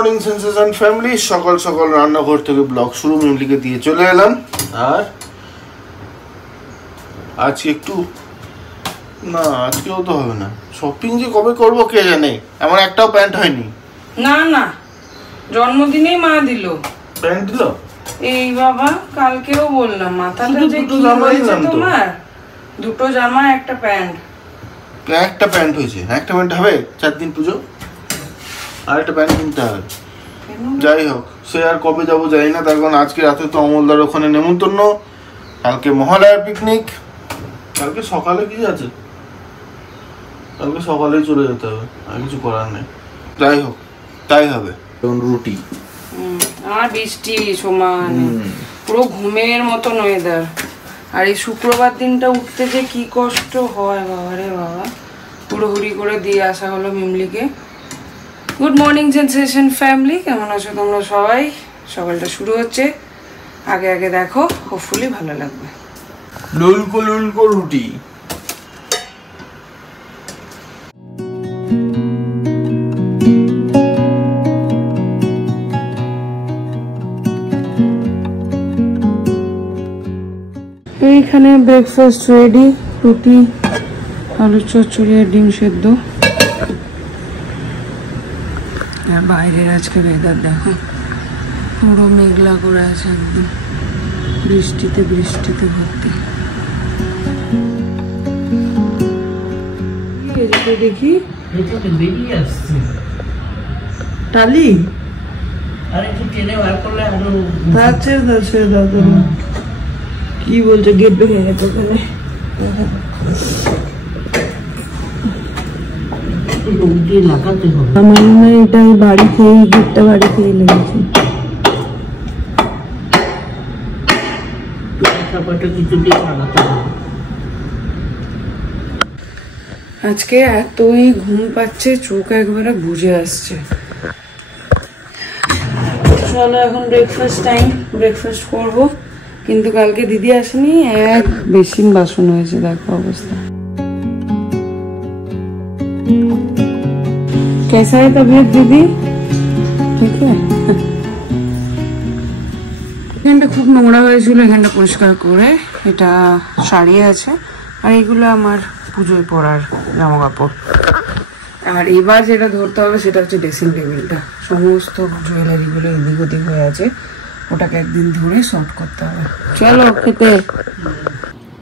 Morning sensation family, সকাল সকাল রান্নাঘর থেকে ব্লগ শুরু মিমলিকে দিয়ে চলে এলাম। আর আজকে একটু না, আজকেও তো হবে না, শপিং যে কবে করবো কে জানে। আমার একটাও প্যান্ট হয়নি। না না, জন্মদিনেই মা দিল প্যান্ট দিল। এই বাবা, কালকেও বললাম মাথাটা যে কি হয়েছে তোমার, দুটো জামা একটা প্যান্ট। একটা প্যান্ট হয়েছে, একটা প্যান্ট হবে 4 দিন পুজো, আর একটা প্যান্ট কিনতে হবে। যাই হোক, সে আর কবে যাবো যাই না, তার কারণ আজকে রাতে তো অমলদার ওখানে নেমন্তন্ন, কালকে মহালয়ার পিকনিক, কালকে সকালে কি আছে, কালকে সকালেই চলে যেতে হবে, আর কিছু করার নেই। যাই হোক, তাই হবে। এখন রুটি আর বৃষ্টি সমান, পুরো ঘুমের মতন ওয়েদার। আর এই শুক্রবার দিনটা উঠতে যে কি কষ্ট হয় বাবা রে বাবা। পুরো হুড়ি করে দিয়ে আসা হলো মিমলিকে। গুড মর্নিং সেন্সেশন ফ্যামিলি, কেমন আছো তোমরা সবাই? সকালটা শুরু হচ্ছে, আগে আগে দেখো, হোপফুলি ভালো লাগবে। লুলকো লুলকো রুটি। এইখানে ব্রেকফাস্ট রেডি, রুটি, আলু চচ্চড়ি আর ডিম সেদ্ধ। আর বাইরের আজকে ওয়েদার দেখো, পুরো মেঘলা করে আছে, একদম বৃষ্টিতে বৃষ্টিতে ভর্তি। দেখি বেরিয়ে আসছে টালি, আর একটু টেনে বার করলে আরো কি বলছো, গেট ভেঙে গেছে ওখানে। লাগাতে হবে, আমার মনে হয় এটা বাড়ি খেয়ে, গেটটা বাড়ি খেয়ে লেগেছে। কিছু দিয়ে লাগাতে হবে। আজকে এতই ঘুম পাচ্ছে, চোখ একবারে বুঝে আসছে। চলো এখন ব্রেকফাস্ট টাইম, ব্রেকফাস্ট করবো। কিন্তু কালকে দিদি আসেনি, এক বেসিন বাসন হয়েছে, দেখো অবস্থা। कैसा है तबीयत दीदी? ठीक है। এখানটা খুব নোংরা হয়েছিল, এখানটা পরিষ্কার করে এটা সারিয়ে আছে। আর এগুলো আমার পুজোয় পরার জামা কাপড়। আর এবার যেটা ধরতে হবে সেটা হচ্ছে ড্রেসিং টেবিলটা, সমস্ত জুয়েলারিগুলো এদিক ওদিক হয়ে আছে, ওটাকে একদিন ধরে সর্ট করতে হবে। চলো খেতে।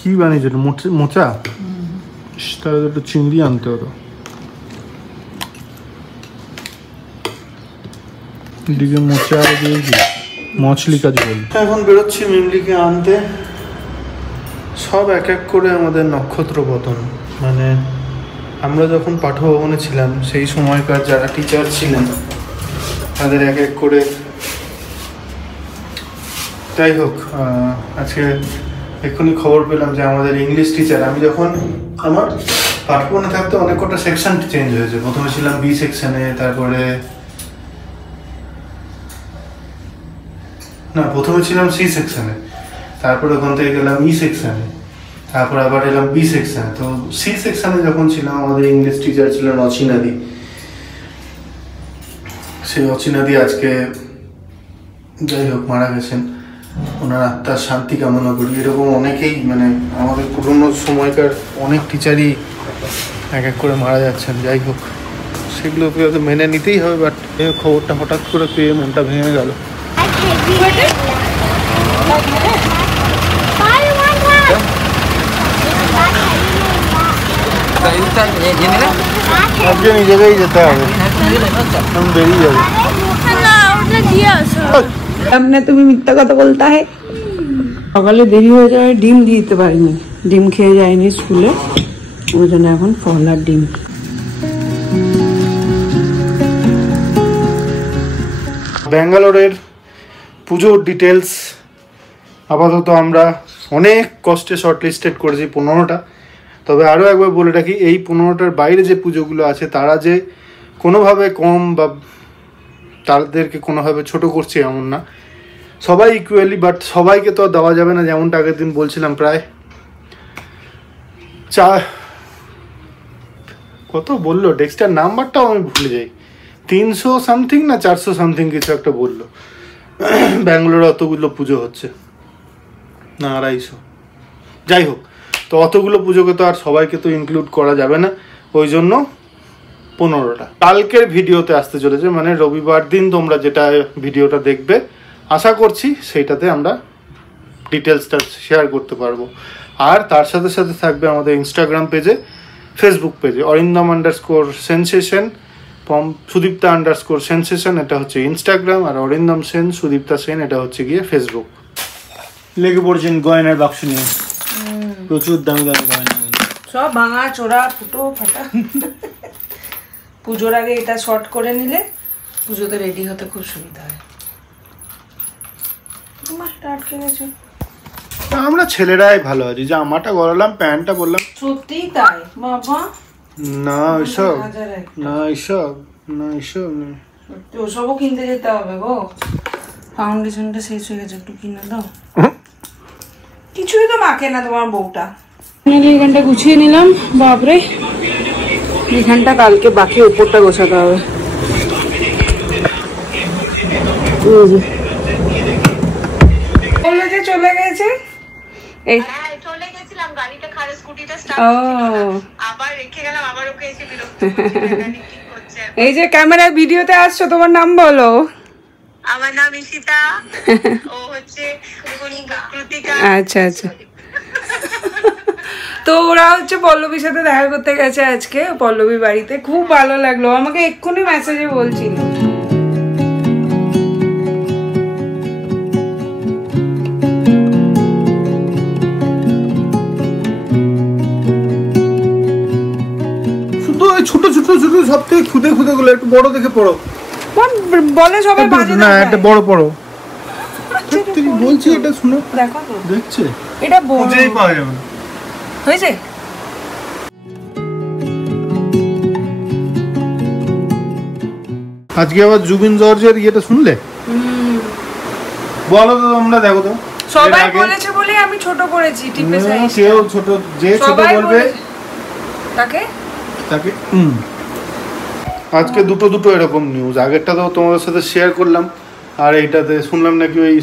কি বানিয়েছো, মোচা? তাহলে একটু চিংড়ি আনতে হতো। এদিকে মোচা দিয়েছি, মছলি কাজ বলি। এখন বেরোচ্ছি মিমলিকে আনতে। সব এক এক করে আমাদের নক্ষত্র পতন, মানে আমরা যখন পাঠভবনে ছিলাম সেই সময়কার যারা টিচার ছিলেন তাদের এক এক করে। যাই হোক, আজকে এক্ষুনি খবর পেলাম যে আমাদের ইংলিশ টিচার, আমি যখন আমার পাঠভবনে থাকতে অনেক কটা সেকশন চেঞ্জ হয়েছে। প্রথমে ছিলাম বি সেকশনে, তারপরে না, প্রথমে ছিলাম সি সেকশনে, তারপরে ওখান থেকে গেলাম ই সেকশনে, তারপরে আবার এলাম বি সেকশনে। তো সি সেকশনে যখন ছিলাম আমাদের ইংলিশ টিচার ছিলেন অচিনাদি। সেই অচিনাদি আজকে যাই হোক মারা গেছেন, ওনার আত্মার শান্তি কামনা করি। এরকম অনেকেই, মানে আমাদের পুরনো সময়কার অনেক টিচারই এক এক করে মারা যাচ্ছেন। যাই হোক, সেগুলোকে হয়তো মেনে নিতেই হবে, বাট এই খবরটা হঠাৎ করে পেয়ে মনটা ভেঙে গেল। আজকে নিজেকেই যেতে হবে, আমি বেরিয়ে যাবো। আপনি তুমি মিথ্যা কথা বলতে হয়। সকালে দেরি হয়ে যাওয়ায় ডিম দিতে পারিনি, ডিম খেয়ে যায়নি স্কুলে, ওই জন্য এখন ফল আর ডিম। ব্যাঙ্গালোরের পুজোর ডিটেলস আপাতত আমরা অনেক কষ্টে শর্ট লিস্টেড করেছি 15টা। তবে আরও একবার বলে রাখি, এই 15টার বাইরে যে পুজোগুলো আছে তারা যে কোনোভাবে কম বা তাদেরকে কোনোভাবে ছোট করছে এমন না, সবাই ইকুয়ালি। বাট সবাইকে তো দেওয়া যাবে না, যেমনটা আগের দিন বলছিলাম, প্রায় কত বললো ডেস্কটার নাম্বারটাও আমি ভুলে যাই, 300 সামথিং না 400 সামথিং কিছু একটা বললো। ব্যাঙ্গালোরে অতগুলো পুজো হচ্ছে না, 250, যাই হোক। তো অতগুলো পুজোকে তো আর সবাইকে তো ইনক্লুড করা যাবে না, ওই জন্য 15টা কালকের ভিডিওতে আসতে চলেছে। মানে রবিবার দিন তোমরা যেটা ভিডিওটা দেখবে আশা করছি সেইটাতে আমরা ডিটেলসটা শেয়ার করতে পারবো। আর তার সাথে সাথে থাকবে আমাদের ইনস্টাগ্রাম পেজে, ফেসবুক পেজে অরিন্দম_সেনসেশন, সুদীপ্তা_সেনসেশন, এটা হচ্ছে ইনস্টাগ্রাম, আর অরিন্দম সেন, সুদীপ্তা সেন, এটা হচ্ছে গিয়ে ফেসবুক। লেগে পড়ছেন গয়নার বাক্স নিয়ে, প্রচুর দামি দামি গয়না, সব ভাঙা চোরা ফুটো ফাটা। পুজোর আগে এটা শর্ট করে নিলে পুজোতে রেডি হতে খুব সুবিধা হয়। আটকে গেছে। আমরা ছেলেরাই ভালো আছি, জামাটা গলালাম, প্যান্টটা বললাম। সত্যিই তাই বাবা, না এসব না, এসব না, এসব না, ওসবও কিনতে যেতে হবে গো। ফাউন্ডেশনটা শেষ হয়ে গেছে, একটু কিনে দাও। কিছুই তো মাখে না তোমার বউটা। এখানটা গুছিয়ে নিলাম। বাপরে, এখানটা কালকে বাকি উপরটা গোছাতে হবে। বললো যে চলে গেছে, এই যে ক্যামেরা ভিডিওতে আসছো, তোমার নাম বলো। আমার নাম ঈশিতা, ও হচ্ছে কৃতিকা। আচ্ছা আচ্ছা। তো ওরা হচ্ছে পল্লবীর সাথে দেখা করতে গেছে আজকে, পল্লবীর বাড়িতে। খুব ভালো লাগলো, আমাকে এক্ষুনি মেসেজে বলছিল। ছোট ছোট ছোট সব থেকে খুদে খুদে গুলো একটু বড় দেখে পড়ো। বলে সবাই বাজে না, একটা বড় পড়ো। বলছি এটা শুনো, দেখো তো, দেখছে এটা বড় বুঝেই পাওয়া যাবে না। হয়েছে। আজকে আবার জুবিন জর্জের ইয়েটা শুনলে? বলো তো তোমরা, দেখো তো। সবাই বলেছে বলে আমি ছোট করেছি টিপে সাইজ। কেউ ছোট, যে ছোট বলবে তাকে তাকে। আজকে দুটো দুটো এরকম নিউজ। আগেরটা তো তোমাদের সাথে শেয়ার করলাম, আর এইটাতে শুনলাম নাকি ওই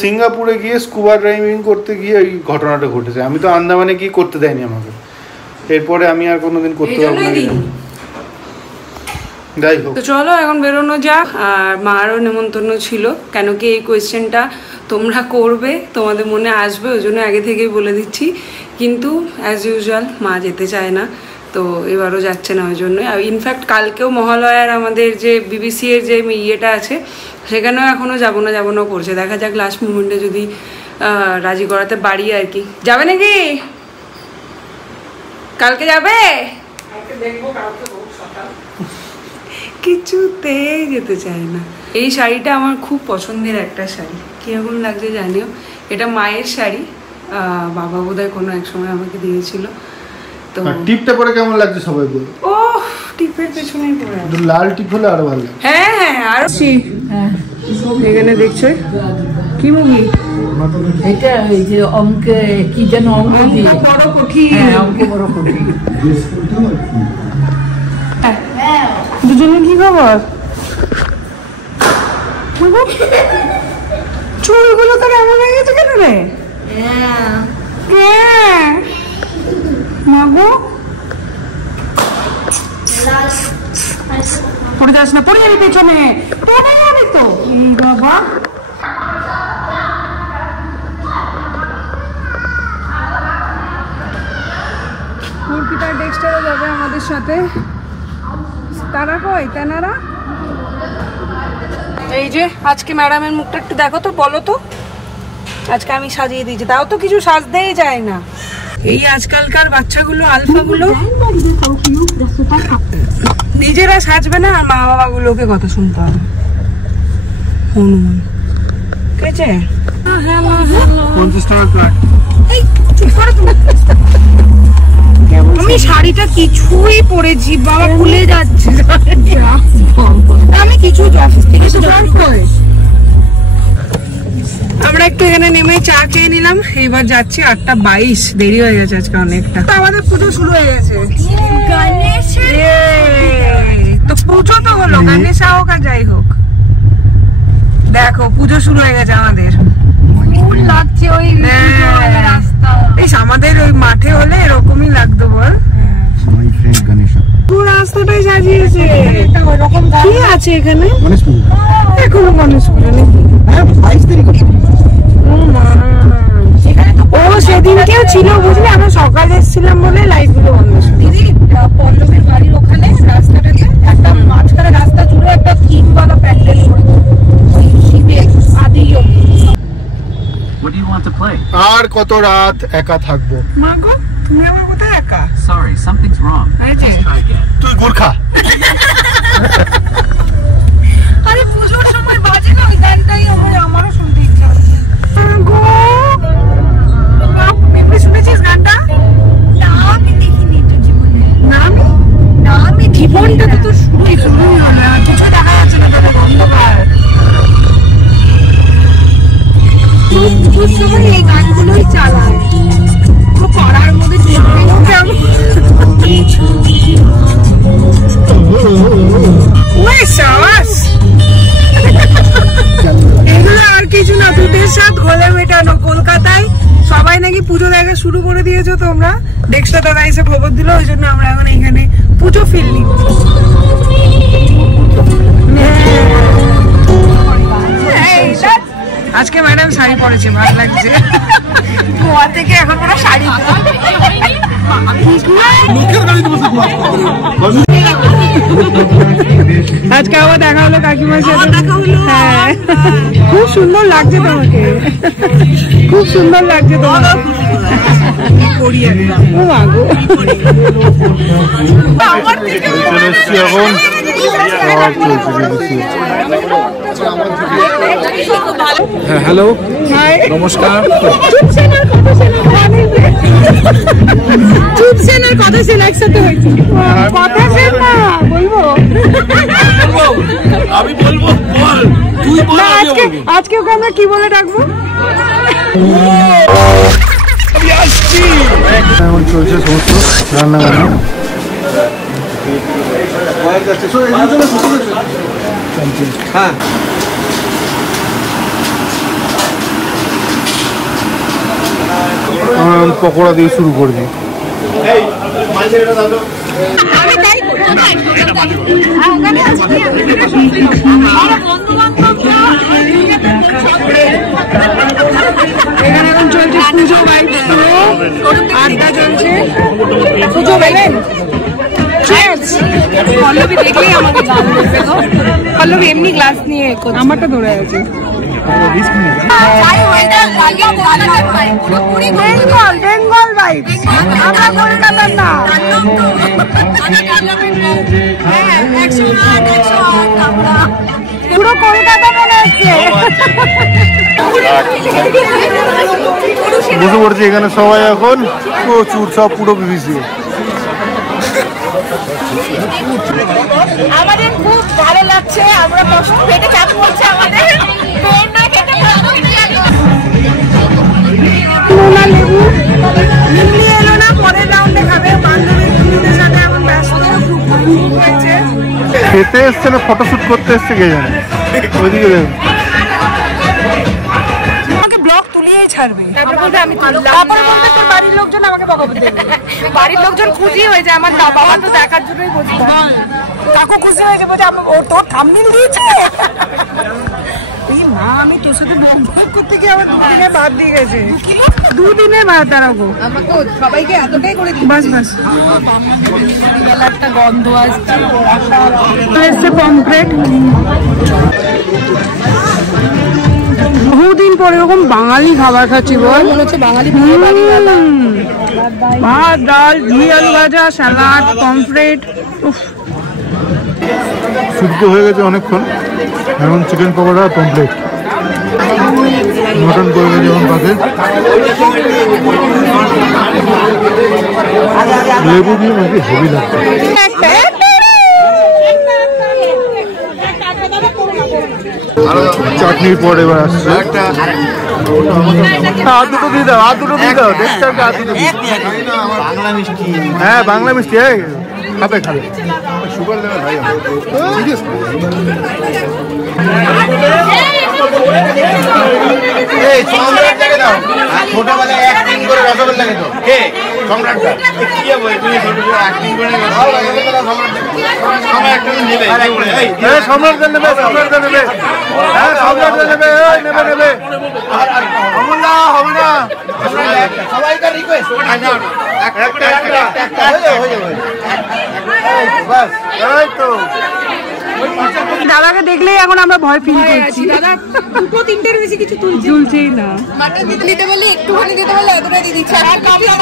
সিঙ্গাপুরে গিয়ে স্কুবা ড্রাইভিং করতে গিয়ে এই ঘটনাটা ঘটেছে। আমি তো আন্দামানে গিয়ে করতে দেয়নি আমাকে, এরপরে আমি আর কোনোদিন করতে পারবো না। যাই হোক, তো চলো এখন বেরোনো যাক। আর মারও নেমন্তন্ন ছিল, কেন কি এই কোয়েশ্চেনটা তোমরা করবে, তোমাদের মনে আসবে, ওই জন্য আগে থেকেই বলে দিচ্ছি। কিন্তু অ্যাজ ইউজুয়াল মা যেতে চায় না, তো এবারও যাচ্ছে না ওই জন্য। আর ইনফ্যাক্ট কালকেও মহালয়ার আমাদের যে বিবিসি এর যে ইয়েটা আছে, সেখানেও এখনও যাবো না করছে। দেখা যাক লাস্ট মুমেন্টে যদি রাজি করাতে পারি আর কি। যাবে নাকি? কালকে যাবে? কিছুতেই যেতে চায় না। এই শাড়িটা আমার খুব পছন্দের একটা শাড়ি, কিরকম লাগছে জানিও। এটা মায়ের শাড়ি, বাবা বোধহয় কোনো এক সময় আমাকে দিয়েছিল। তো টিপটা পরে কেমন লাগছে সবাই বলো। ও টিপের পেছনেই পড়ে আছে, লাল টিপ হলে আরো ভালো লাগে। হ্যাঁ হ্যাঁ, আরো এখানে দেখছো কি মুভি? এটা এই যে অঙ্কে কি যেন অঙ্ক দিয়ে বড় কঠিন। হ্যাঁ, অঙ্ক বড় কঠিন। দুজনে কি খবর? চুলগুলো তো এমন হয়ে গেছে কেন রে? মাগো পড়ে যাস না, পড়ে যাবি পেছনে, পড়ে যাবি তো। বাবা মুরগিটার ডেক্সটারও যাবে আমাদের সাথে। তারা কই? তেনারা এই যে আজকে ম্যাডামের মুখটা একটু দেখো তো, বলো তো। আজকে আমি সাজিয়ে দিয়েছি, তাও তো কিছু সাজতেই যায় না। এই আজকালকার বাচ্চাগুলো, আলফাগুলো নিজেরা সাজবে না, আর মা বাবাগুলোকে কথা শুনতে হবে। হনুমান কেছে 50 টাকা প্লাট। আমি শাড়িটা কিছুই পরেছি বাবা, খুলে যাচ্ছে। আমি কিছু অফিস থেকে আমরা একটু এখানে নেমে চা খেয়ে নিলাম। এইবার যাচ্ছি 8:22, দেরি হয়ে গেছে আজকে অনেকটা। আমাদের পুজো শুরু হয়ে গেছে। তো পুজো তো হলো, গণেশা হোক আর যাই হোক, দেখো পুজো শুরু হয়ে গেছে আমাদের। ফুল লাগছে ওই রাস্তা, বেশ আমাদের ওই মাঠে হলে এরকমই লাগতো বল। পুরো রাস্তাটাই সাজিয়েছে। কি আছে এখানে? এখনো গণেশ পুজো নাকি? ও সেদিনকেও ছিল বুঝলি, আমরা সকালে এসেছিলাম বলে লাইট গুলো বন্ধ ছিল। দিদি পল্লবের বাড়ির ওখানে রাস্তাটাতে একটা মাঝখানে রাস্তা জুড়ে একটা থিমওয়ালা প্যান্ডেল করে শিবের আদি যোগ। What do you want to play? আর কত রাত একা থাকবো? মা গো, তুমি আবার কোথায় একা? Sorry, something's wrong. Let's try again. তুই গুর্খা। আরে পুজোর সময় বাজে না ওই গানটাই আমারও শুনতে ইচ্ছা হচ্ছে। গো তুমি শুনেছিস গানটা? না আমি দেখিনি তো জীবনে। না আমি জীবনটা তো শুরুই হলো না, কিছু দেখা যাচ্ছে না, তবে অন্ধকার। পুজোর সময় এই গানগুলোই চালায়, পুরো পাড়ার মধ্যে এগুলো আর কিছু না, দুধের সাথে ঘোলে মেটানো। কলকাতায় সবাই নাকি পুজো দেখা শুরু করে দিয়েছো তোমরা, ডেক্সটা দাদা এসে খবর দিল, ওই জন্য আমরা এখন এখানে পুজো ফিল নিচ্ছি। আজকে ম্যাডাম শাড়ি পরেছে, ভালো লাগছে। গোয়া থেকে এখন পুরো শাড়ি। আজকে আবার দেখা হলো কাকিমার সাথে। হ্যাঁ খুব সুন্দর লাগছে তোমাকে, খুব সুন্দর লাগছে তোমাকে। ও মা গো, চলে এসছি এখন। হ্যাঁ হ্যালো নমস্কার। চুপসেনার কথা সেন একসাথে হয়েছে, কথা সেন না বলবো, আমি বলবো বল, তুই বল। আজকে ওকে আমরা কি বলে ডাকবো? আমি আসছি। এখন চলছে সমস্ত রান্না বান্না। হ্যাঁ আমরা পকোড়া দিয়ে শুরু করে দিই। এখানে এখন চলছে পুজো বাইক, আড্ডা চলছে। পুজো বেলেন পল্লবী দেখলেই আমাকে গাল করবে গো। পল্লবী এমনি গ্লাস নিয়ে আমারটা ধরে আছে। বেঙ্গল বাইক, আমরা কলকাতার না। পুরো কলকাতা মনে হচ্ছে। বসে পড়ছে এখানে সবাই এখন, প্রচুর সব পুরো বিবিসি। আমাদের খুব ভালো লাগছে, আমরা কষ্ট পেটে চাপ পড়ছে আমাদের, পেট না খেতে নোনা লেবু নিমলি এলো না, পরের রাউন্ডে খাবে। বান্ধবীদের সাথে এখন ব্যস্ত হয়েছে। খেতে এসছে না ফটোশুট করতে এসছে কে জানে। ওইদিকে আমাকে ব্লগ তুলিয়েই ছাড়বে, তারপর বলবে আমি তুললাম, তারপর বলবে তোর বাড়ির লোকজন আমাকে বকাবো দেবে। বাড়ির লোকজন খুশি হয়েছে, আমার বাবা তো দেখার জন্যই বলছি। কাকু খুশি হয়েছে, বলছে ও তোর থাম্বনেল দিয়েছে। এই মা আমি তোর সাথে ব্লগ করতে গিয়ে আমার দুদিনে বাদ দিয়ে গেছে, দুদিনে বাদ। দাঁড়াবো আমাকে সবাইকে এতটাই করে দিই, বাস বাস। একটা গন্ধ আসছে পমফ্রেট। বহুদিন পরে এরকম বাঙালি খাবার খাচ্ছি বল, মনে হচ্ছে বাঙালি ভাত ডাল ঘি আলু ভাজা স্যালাড পমফ্রেট। শুদ্ধ হয়ে গেছে অনেকক্ষণ। এখন চিকেন পকোড়া কমপ্লিট। মটন করবে যেমন পাতে লেবু দিয়ে নাকি হেভি লাগছে। চাটনির পর এবার আসছে হাত দুটো দিয়ে দাও, হাত দুটো দিয়ে দাও। বাংলা মিষ্টি, হ্যাঁ বাংলা মিষ্টি, খাবে খাবে সুগার লেভেল হাই আছে ঠিক আছে এই সম্রাট থেকে দাও ছোটবেলায় অ্যাক্টিং করে রসগোল্লা খেতো কে সম্রাটটা কি বলে তুমি ছোটবেলায় অ্যাক্টিং করে রসগোল্লা খেতো সম্রাট আমরা একটা নেবে এই সম্রাট নেবে হ্যাঁ সম্রাট নেবে এই নেবে আমুল্লাহ হবে না সবাইকার রিকোয়েস্ট একটা হয়ে যাবে বাস এই তো দাদাকে দেখলেই এখন আমরা ভয় ফিল করছি দাদা দুটো তিনটের বেশি কিছু তুলছেই না মাটন দিতে বলে একটুখানি দিতে বলে এতটা দিয়ে দিচ্ছে আর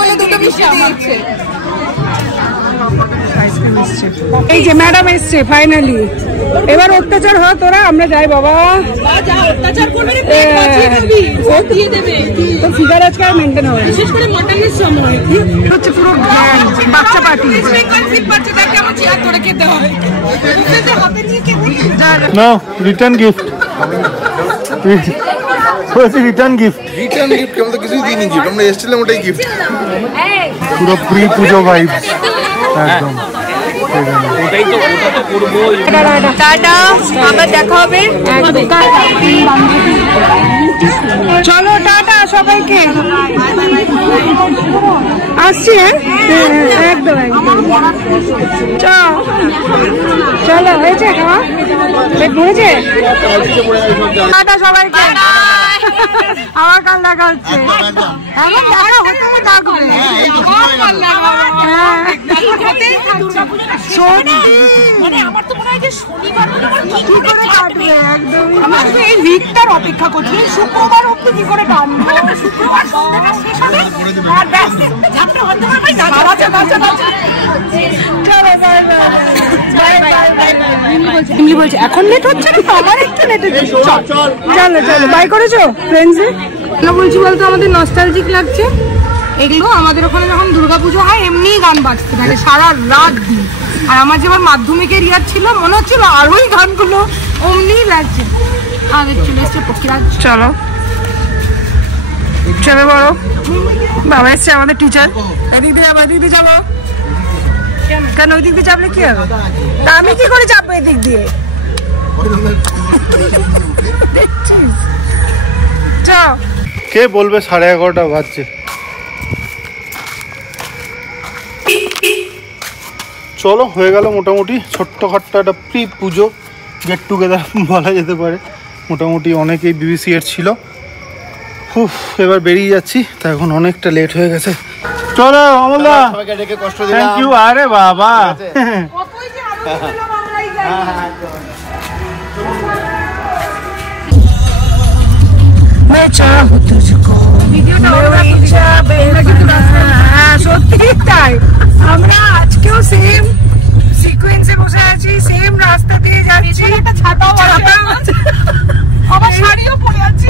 বলে দুটো মিষ্টি দিয়ে দিচ্ছে এই যে ম্যাডাম এসছে ফাইনালি এবার অত্যাচার হয় তোরা আমরা যাই বাবা অত্যাচার করবে তো ফিগার আজকে আর মেনটেন হবে বিশেষ করে মটনের সময় হচ্ছে পুরো বাচ্চা পার্টি বাচ্চাদের কেমন চেয়ার করে খেতে হয় না রিটার্ন গিফট রিটার্ন গিফট কেমন তো কিছুই দিইনি গিফট আমরা এসেছিলাম ওটাই গিফট পুরো প্রি পুজো ভাইব একদম টাটা আবার দেখা হবে চলো টাটা সবাইকে আসছি একদম চলো হয়েছে ঘুরেছে টাটা সবাইকে আমার কাল দেখা হচ্ছে এই উইকটার অপেক্ষা করছি শুক্রবার অব্দি কি করে টানবো শুক্রবার সন্ধ্যাটা শেষ হবে আর ব্যাস যাত্রা হতে হবে এমনি বলছে এখন নেট হচ্ছে না আমার একটু নেট হচ্ছে চলো চলো বাই করেছো ফ্রেন্ডসে না বলছি বলতো আমাদের নস্টালজিক লাগছে এগুলো আমাদের ওখানে যখন দুর্গাপুজো হয় এমনিই গান বাজতে থাকে সারা রাত দিন আর আমার যেমন মাধ্যমিকের ইয়ার ছিল মনে হচ্ছিল আর ওই গানগুলো অমনি লাগছে আমাদের চলে এসছে পক্ষীরাজ চলো চলো বড় বাবা এসছে আমাদের টিচার এদিক দিয়ে যাবো এদিক দিয়ে যাবো কেন ওই দিক দিয়ে চাপলে কি হবে তা আমি কি করে চাপবো এদিক দিয়ে কে বলবে 11:30 বাজছে চলো হয়ে গেল মোটামুটি ছোট্টখাট্টো একটা প্রি পুজো গেট টুগেদার বলা যেতে পারে মোটামুটি অনেকেই বিবিসি এর ছিল এবার বেরিয়ে যাচ্ছি তা এখন অনেকটা লেট হয়ে গেছে চলো আমলদা থ্যাংক ইউ আরে বাবা সত্যি তাই আমরা আজকেও সেম সিকোয়েন্সে বসে আছি সেম রাস্তা দিয়ে যাচ্ছি ছাতা শাড়িও পরে আছি